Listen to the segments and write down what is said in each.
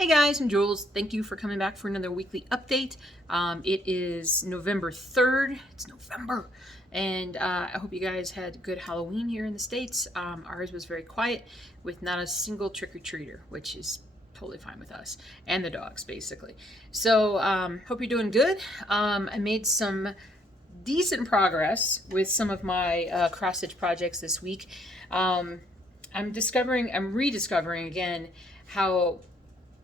Hey guys, I'm Jules. Thank you for coming back for another weekly update. It is November 3rd. It's November. And I hope you guys had a good Halloween here in the States. Ours was very quiet with not a single trick-or-treater, which is totally fine with us and the dogs, basically. So hope you're doing good. I made some decent progress with some of my cross-stitch projects this week. I'm rediscovering again how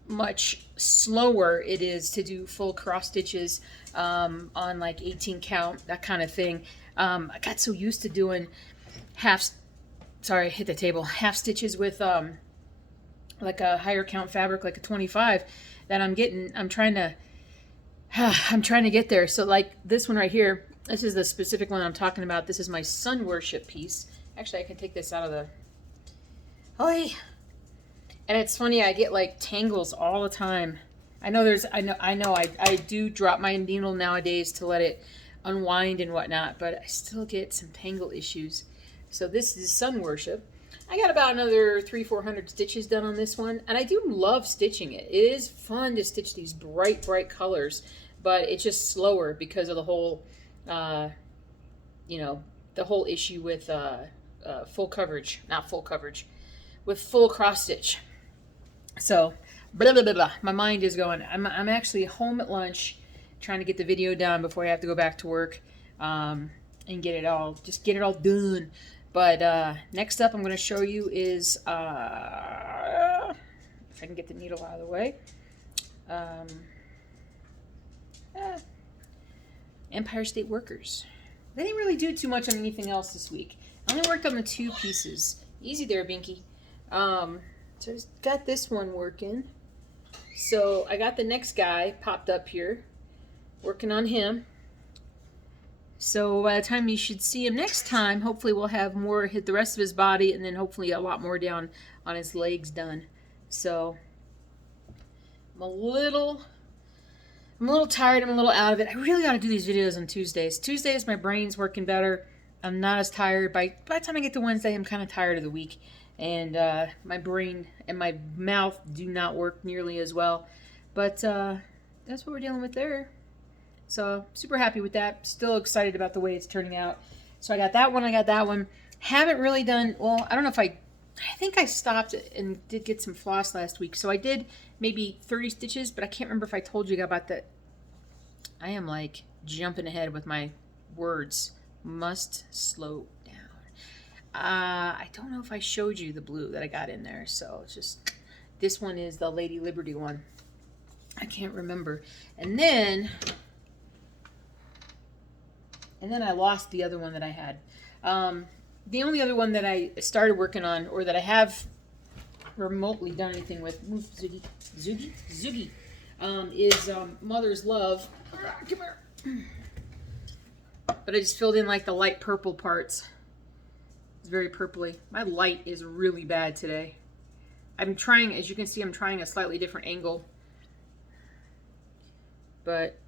much slower it is to do full cross stitches on like 18 count, that kind of thing. I got so used to doing half stitches with like a higher count fabric, like a 25, that I'm trying to get there. So like this one right here, this is the specific one I'm talking about. This is my sun worship piece. Actually, I can take this out of the and it's funny, I get like tangles all the time. I do drop my needle nowadays to let it unwind and whatnot, but I still get some tangle issues. So this is sun worship. I got about another 300-400 stitches done on this one, and I do love stitching it. It is fun to stitch these bright colors, but it's just slower because of the whole, the whole issue with with full cross stitch. So, blah, blah, blah, blah. My mind is going. I'm actually home at lunch trying to get the video done before I have to go back to work and get it all done. But next up I'm going to show you is, if I can get the needle out of the way, Empire State Workers. They didn't really do too much on anything else this week. I only worked on the two pieces. Easy there, Binky. So I just got this one working. So I got the next guy popped up here, working on him. So by the time you should see him next time, hopefully we'll have more hit the rest of his body, and then hopefully a lot more down on his legs done. So I'm a little tired. I'm a little out of it. I really ought to do these videos on Tuesdays. Tuesdays, my brain's working better. I'm not as tired. By the time I get to Wednesday, I'm kind of tired of the week. And my brain and my mouth do not work nearly as well. But that's what we're dealing with there. So super happy with that. Still excited about the way it's turning out. So I got that one. Haven't really done, well, I don't know if I think I stopped and did get some floss last week. So I did maybe 30 stitches, but I can't remember if I told you about that. I am like jumping ahead with my words. Must slow down. I don't know if I showed you the blue that I got in there, so it's just, this one is the Lady Liberty one. I can't remember. And then I lost the other one that I had. The only other one that I started working on, or that I have remotely done anything with, Zoogie, is Mother's Love. Come here. But I just filled in like the light purple parts. It's very purpley. My light is really bad today. I'm trying, as you can see, I'm trying a slightly different angle. But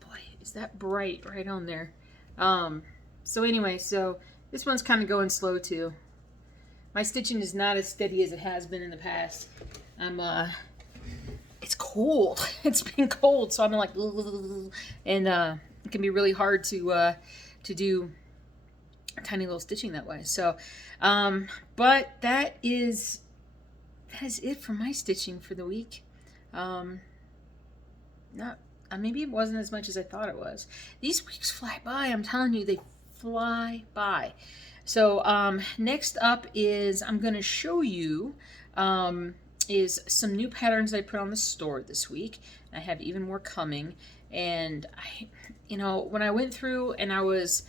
boy, is that bright right on there. So anyway, so this one's kind of going slow too. My stitching is not as steady as it has been in the past. It's cold. It's been cold, so I'm like, and it can be really hard to do tiny little stitching that way. So, but that is it for my stitching for the week. Maybe it wasn't as much as I thought it was. These weeks fly by. I'm telling you, they fly by. So next up is I'm going to show you is some new patterns I put on the store this week. I have even more coming. And when I went through and I was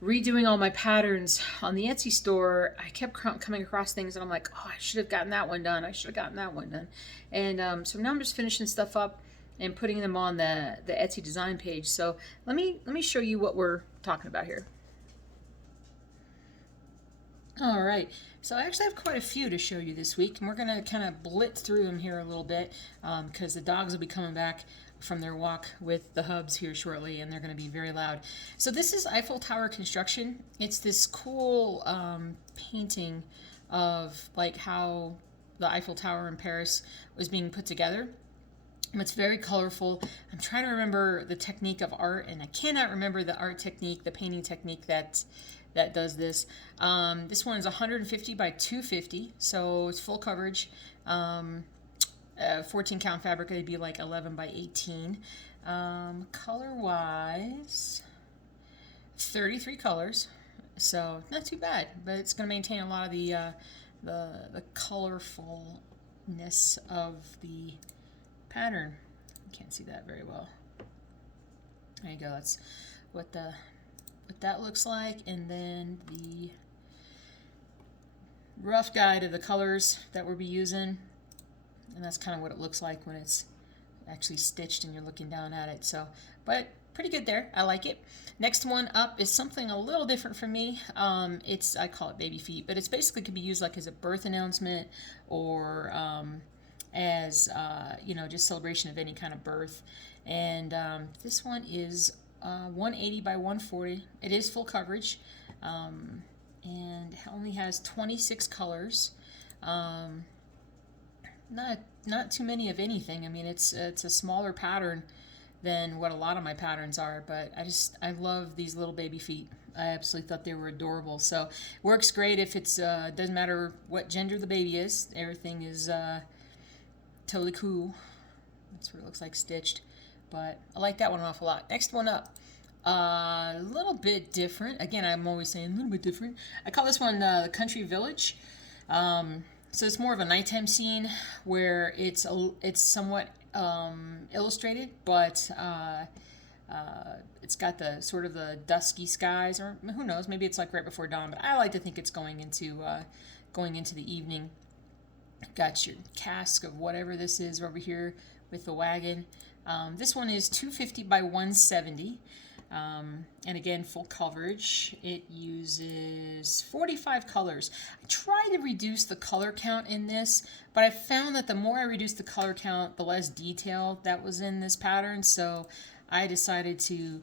redoing all my patterns on the Etsy store, I kept coming across things and I'm like, oh, I should have gotten that one done. And so now I'm just finishing stuff up and putting them on the Etsy design page. So let me show you what we're talking about here. All right, so I actually have quite a few to show you this week, and we're going to kind of blitz through them here a little bit because the dogs will be coming back from their walk with the hubs here shortly, and they're going to be very loud. So this is Eiffel Tower construction. It's this cool painting of like how the Eiffel Tower in Paris was being put together. It's very colorful. I'm trying to remember the technique of art, and I cannot remember the art technique, the painting technique that does this. This one is 150 by 250, so it's full coverage. 14 count fabric, it'd be like 11 by 18. Color wise, 33 colors, so not too bad, but it's going to maintain a lot of the colorfulness of the pattern. You can't see that very well. There you go. That's what that looks like, and then the rough guide of the colors that we'll be using, and that's kind of what it looks like when it's actually stitched and you're looking down at it. So, but pretty good there. I like it. Next one up is something a little different for me. I call it baby feet, but it's basically could be used like as a birth announcement, or as just celebration of any kind of birth. And this one is 180 by 140. It is full coverage, and it only has 26 colors. Not too many of anything. I mean, it's a smaller pattern than what a lot of my patterns are, but I love these little baby feet. I absolutely thought they were adorable. So works great if it's doesn't matter what gender the baby is. Everything is totally cool. That's what it looks like stitched, but I like that one an awful lot. Next one up, a little bit different. Again, I'm always saying a little bit different. I call this one the Country Village. So it's more of a nighttime scene where it's somewhat illustrated, but it's got the sort of the dusky skies, or who knows, maybe it's like right before dawn, but I like to think it's going into the evening. Got your cask of whatever this is over here with the wagon. This one is 250 by 170. And again, full coverage. It uses 45 colors. I tried to reduce the color count in this, but I found that the more I reduced the color count, the less detail that was in this pattern. So I decided to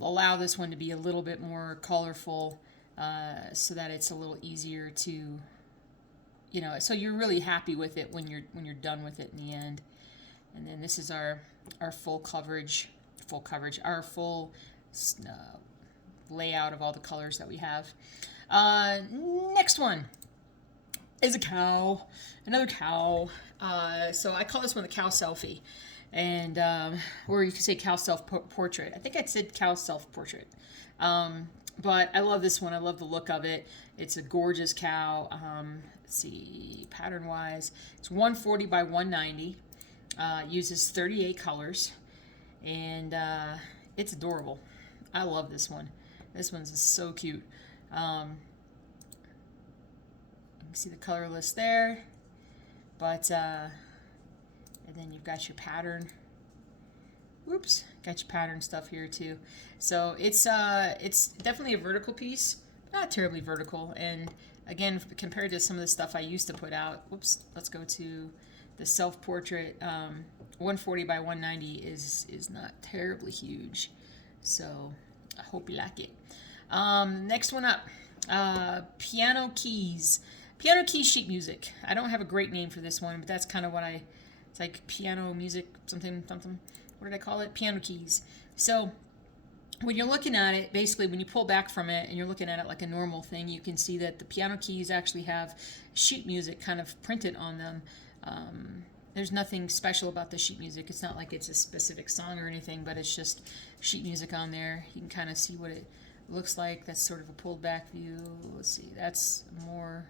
allow this one to be a little bit more colorful, so that it's a little easier to, so you're really happy with it when you're done with it in the end. And then this is our full coverage, our full layout of all the colors that we have. Next one is a cow, another cow. So I call this one the Cow Selfie, and or you could say Cow Self-Portrait. I think I said Cow Self-Portrait. But I love this one. I love the look of it. It's a gorgeous cow. Let's see, pattern-wise, it's 140 by 190. Uses 38 colors, and it's adorable. I love this one. This one's so cute. You can see the color list there, but and then you've got your pattern. Whoops, got your pattern stuff here too. So it's definitely a vertical piece, not terribly vertical. And again, compared to some of the stuff I used to put out, whoops, let's go to the self-portrait. 140 by 190 is not terribly huge, so I hope you like it. Next one up, piano keys sheet music. I don't have a great name for this one, but that's kind of what it's like piano music, something. What did I call it? Piano keys. So when you're looking at it, basically when you pull back from it and you're looking at it like a normal thing, you can see that the piano keys actually have sheet music kind of printed on them. There's nothing special about the sheet music. It's not like it's a specific song or anything, but it's just sheet music on there. You can kind of see what it looks like. That's sort of a pulled back view. Let's see, that's more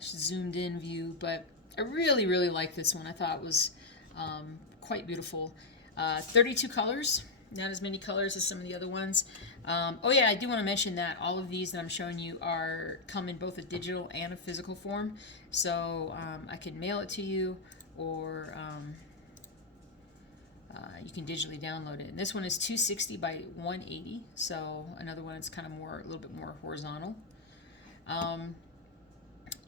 zoomed in view, but I really, really like this one. I thought it was quite beautiful. 32 colors, not as many colors as some of the other ones. Oh yeah, I do want to mention that all of these that I'm showing you come in both a digital and a physical form. So I can mail it to you, or you can digitally download it. And this one is 260 by 180, so another one that's kind of a little bit more horizontal. And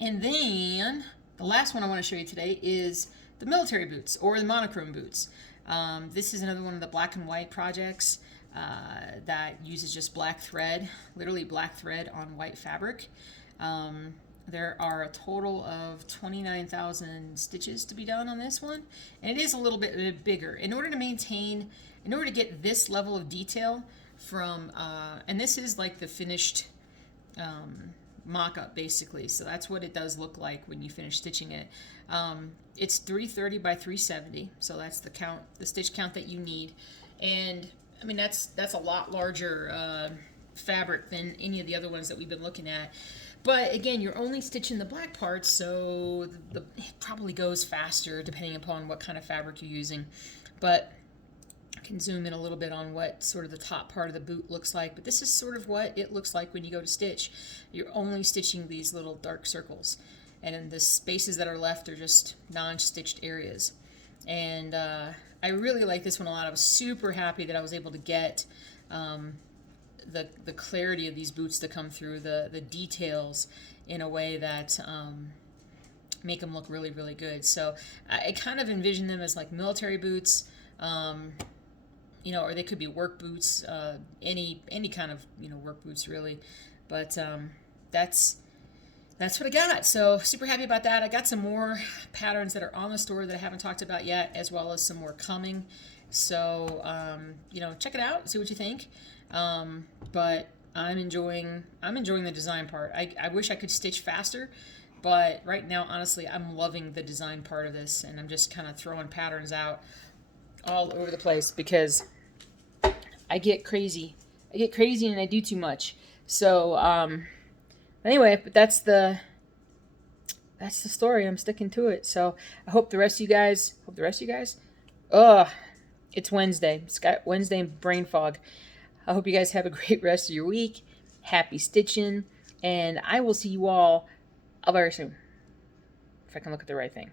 then the last one I want to show you today is the military boots, or the monochrome boots. This is another one of the black and white projects that uses just black thread, literally black thread on white fabric. There are a total of 29,000 stitches to be done on this one, and it is a little bit bigger. In order to get this level of detail from, and this is like the finished mock-up basically, so that's what it does look like when you finish stitching it. It's 330 by 370, so that's the count, the stitch count that you need, and I mean that's a lot larger fabric than any of the other ones that we've been looking at. But again, you're only stitching the black parts, so it probably goes faster depending upon what kind of fabric you're using. But I can zoom in a little bit on what sort of the top part of the boot looks like. But this is sort of what it looks like when you go to stitch. You're only stitching these little dark circles. And then the spaces that are left are just non-stitched areas. And I really like this one a lot. I was super happy that I was able to get the clarity of these boots to come through, the details in a way that make them look really, really good. So I kind of envision them as like military boots, you know, or they could be work boots, any kind of, you know, work boots really. But that's what I got. So super happy about that. I got some more patterns that are on the store that I haven't talked about yet, as well as some more coming. So you know, check it out, see what you think. But I'm enjoying the design part. I wish I could stitch faster, but right now, honestly, I'm loving the design part of this, and I'm just kind of throwing patterns out all over the place because I get crazy. And I do too much. So anyway, but that's the story. I'm sticking to it. So I hope the rest of you guys. It's Wednesday. It's got Wednesday brain fog. I hope you guys have a great rest of your week. Happy stitching. And I will see you all very soon. If I can look at the right thing.